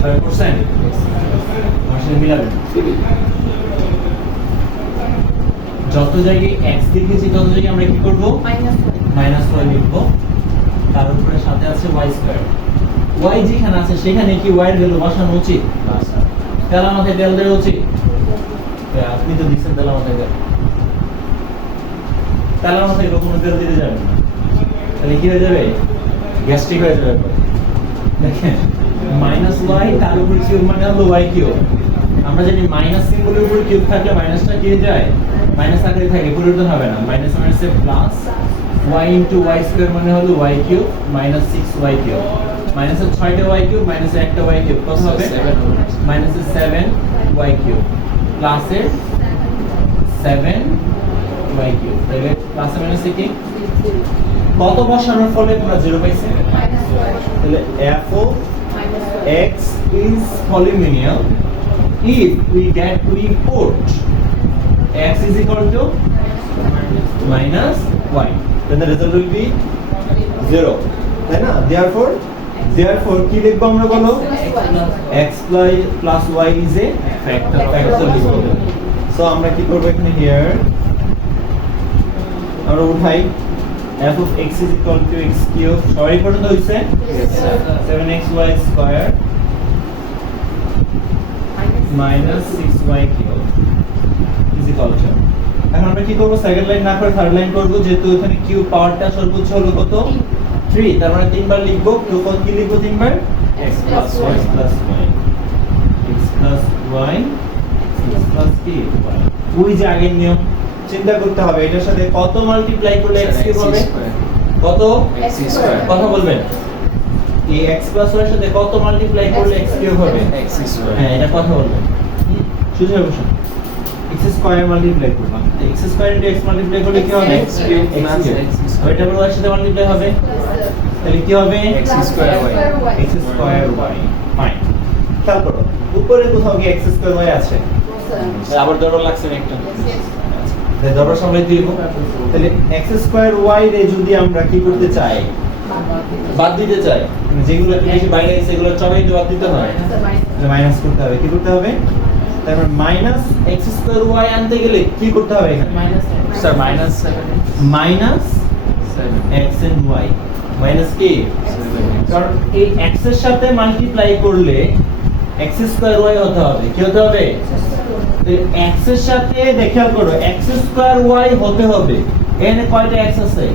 সবাই করছেন? আমার সাথে মিলাবেন। যত জায়গায় x লিখেছি তত জায়গায় আমরা কি করব? মাইনাস y লিখব। তার উপরে সাথে আছে y স্কয়ার। y যেখানে আছে সেখানে কি y এর ভ্যালু বসানো উচিত? তেলা মাথায় তেল দেওয়া উচিত। আপনি তো দিচ্ছেন তেলা মাথায় তেল। তেলা মাথায় কখনো তেল দিতে যাবেন না, তাহলে কি হয়ে যাবে? গ্যাস্ট্রিক হয়ে যাবে। দেখেন মাইনাস y তার উপর কিউব মানে হলো y কিউব। আমরা জানি মাইনাস সিম্বলের উপর কিউব থাকলে মাইনাসটা কি হয়ে যায়? মাইনাস আকারে থাকে, পরিবর্তন হবে না। মাইনাস মাইনাসে plus y into y square মানে হলো y cube minus 6y cube. মাইনাসের 6টা y কিউব মাইনাসের একটা y কিউব কত হবে? মাইনাসের 7y কিউব প্লাসের 7y কিউব। তাহলে প্লাসে মাইনাসে কি কত বসানোর ফলে আমরা 0 পাইছি? তাহলে f of x is polynomial if we put x is equal to minus y, then the result will be 0, তাই না? therefore কি লিখবো আমরা বলো? x plus y is a factor লিখবো। সো আমরা কি করব এখানে? here আমরা উঠাই f of x is equal to x cube, সবাই পর্যন্ত হইছে? 7xy square minus 6y cube is equal to, এখন আমরা কি করব? সেকেন্ড লাইন না করে থার্ড লাইন করব, যেহেতু এখানে কিউব পাওয়ারটা সর্বোচ্চ হলো কত? 3, তার মানে তিনবার লিখবো। কোন কি লিখবো তিনবার? x plus y plus y x plus y x plus কি y। ওই যে আগের নিয়ম চিন্তা করতে হবে, এটার সাথে কত মাল্টিপ্লাই করলে x কিউব হবে? কত? x square. কথা বলবেন, এই x plus y এর সাথে কত মাল্টিপ্লাই করলে x কিউব হবে? x square. হ্যাঁ, এটা কথা বলবেন। শুধু বসো, x স্কয়ার মাল্টিপ্লাই করবা, x square into x multiply করলে কি হবে? x cube plus x square. এটা বড় y এর সাথে মাল্টিপ্লাই হবে, তাহলে কি হবে? x square y x square y। Fine. খেয়াল করো উপরে কোথাও কি x স্কয়ার y আছে? আবার দরবার লাগছে না একটা? তাহলে দরবার সামনে দিব। তাহলে x স্কয়ার y রে যদি আমরা কি করতে চাই? বাদ দিতে চাই, যেগুলো বেশি বাইরে আছে সেগুলো চড়াই দিয়ে বাদ দিতে হয়, মাইনাস করতে হবে। কি করতে হবে? তারপর মাইনাস x স্কয়ার y আনতে গেলে কি করতে হবে এখানে? Sir minus 7 x and y minus কি? কারণ এই x এর সাথে মাল্টিপ্লাই করলে x স্কয়ার y হতে হবে। কি হতে হবে? x এর সাথে খেয়াল করো, x স্কয়ার y হতে হবে। এখানে কয়টা x আছে?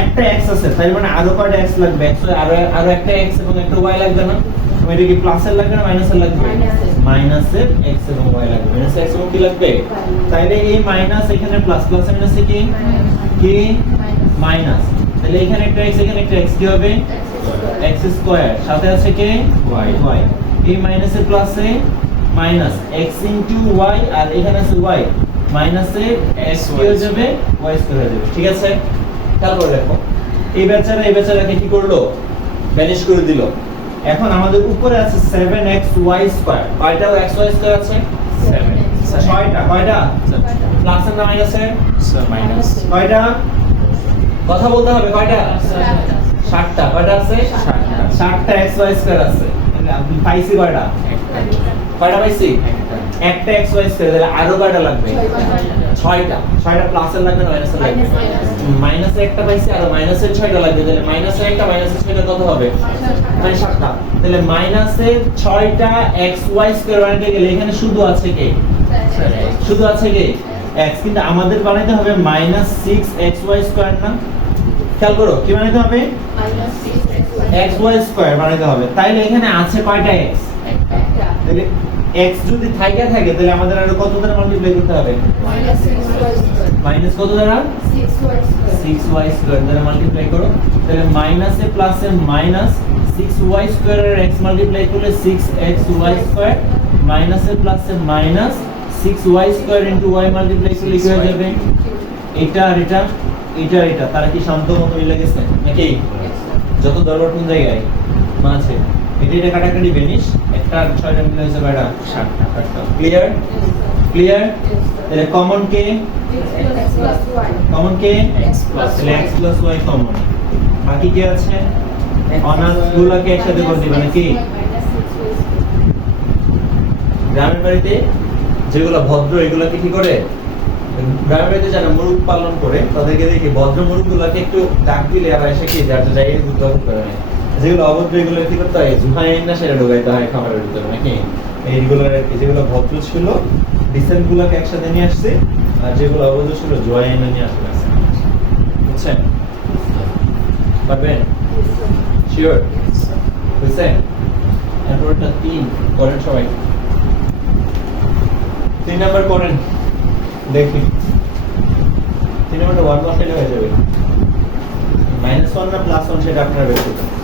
একটা x আছে, তাই মানে আরো কয়টা x লাগবে? আরো একটা x এবং একটা y লাগবে না? এটা কি প্লাসের লাগবে না মাইনাসের লাগবে? মাইনাসের x এবং y লাগবে। মাইনাস x এবং কি লাগবে? তাইলে এই মাইনাস এখানে প্লাস, প্লাস মাইনাসে কি কি মাইনাস। তাহলে এখানে একটা x এখানে একটা x কি হবে? x স্কয়ার, সাথে আছে কি y। এই মাইনাসের প্লাসে মাইনাস x ইনটু y, আর এখানে আছে y, মাইনাসে x কি হয়ে যাবে? y স্কয়ার হয়ে যাবে। ঠিক আছে, তারপর দেখো এই বেচারাকে কি করলো? ভ্যানিশ করে দিল। এখন আমাদের উপরে আছে 7xy স্কয়ার। কয়টা xy স্কয়ার আছে? 7। ছয়টা। কয়টা? প্লাস আর মাইনাসের? মাইনাস। কয়টা? কথা বলতে হবে, কয়টা? 7টা। কয়টা আছে? 7টা xy স্কয়ার আছে। তাহলে আপনি পাইছি কয়টা? কয়টা পাইছি? একটা xy স্কয়ার। তাহলে আরো কয়টা লাগবে? 6টা। 6টা প্লাসের লাগবে না মাইনাসের লাগবে? মাইনাসের একটা পাইছি আর মাইনাসের 6টা লাগবে। তাহলে মাইনাসের একটা মাইনাসের 6টা কত হবে? মানে 7টা। তাহলে মাইনাসের 6টা xy স্কয়ার বানাতে গেলে এখানে শুধু আছে কি? শুধু আছে কি? x, কিন্তু আমাদের বানাইতে হবে -6xy স্কয়ার না? খেয়াল করো কি বানাইতে হবে? xy স্কয়ার বানাইতে হবে। তাইলে এখানে আছে কয়টা x? একটা। তাহলে x যদি থাকে তাহলে আমাদের আর কত দ্বারা মাল্টিপ্লাই করতে হবে? মাইনাস কত দ্বারা? 6y স্কয়ার দ্বারা মাল্টিপ্লাই করো। তাহলে মাইনাসে প্লাসে মাইনাস 6y স্কয়ার এর x মাল্টিপ্লাই করলে 6xy স্কয়ার, মাইনাসে প্লাসে minus 6y square into y multiply করলে কি হয়ে যাবে? এটা আর এটা তারা কি শান্ত মতো মিলে গেছে নাকি? যত দরবার কোন জায়গায় মাঝে এটা কাটাকাটি ভ্যানিশ, একটা 6টা মিলে হয়েছে কয়টা? 7টা। ক্লিয়ার? তাহলে কমন কে? x plus y common. বাকি কি আছে? অনার্স গুলোকে একসাথে করে দিবেন নাকি? গ্রামের বাড়িতে যেগুলো ভদ্র এগুলোকে কি করে, গ্রামের বাড়িতে যারা মুরুগ পালন করে তাদেরকে দেখি ভদ্র মুরুগগুলোকে একটু ডাক দিলে আবার এসে কি যার জায়গায় উদ্যোগ করে নেয়। যেগুলো অভদ্র এগুলো কি করতে হয়, জুহাইন না সেটা ঢোকাইতে হয় খাবারের ভিতরে নাকি। এইগুলো আর কি, যেগুলো ভদ্র ছিল ডিসেন্ট গুলোকে একসাথে নিয়ে আসছে, আর যেগুলো অভদ্র ছিল জুহাইন নিয়ে আসবে। বুঝছেন? পারবেন? শিওর? বুঝছেন? এরপরটা 3 করেন সবাই। 3 নাম্বার করেন দেখি। 3 নাম্বারটা 1 মার্ক হয়ে যাবে। -1 না +1 সেটা আপনার বের করতে হবে।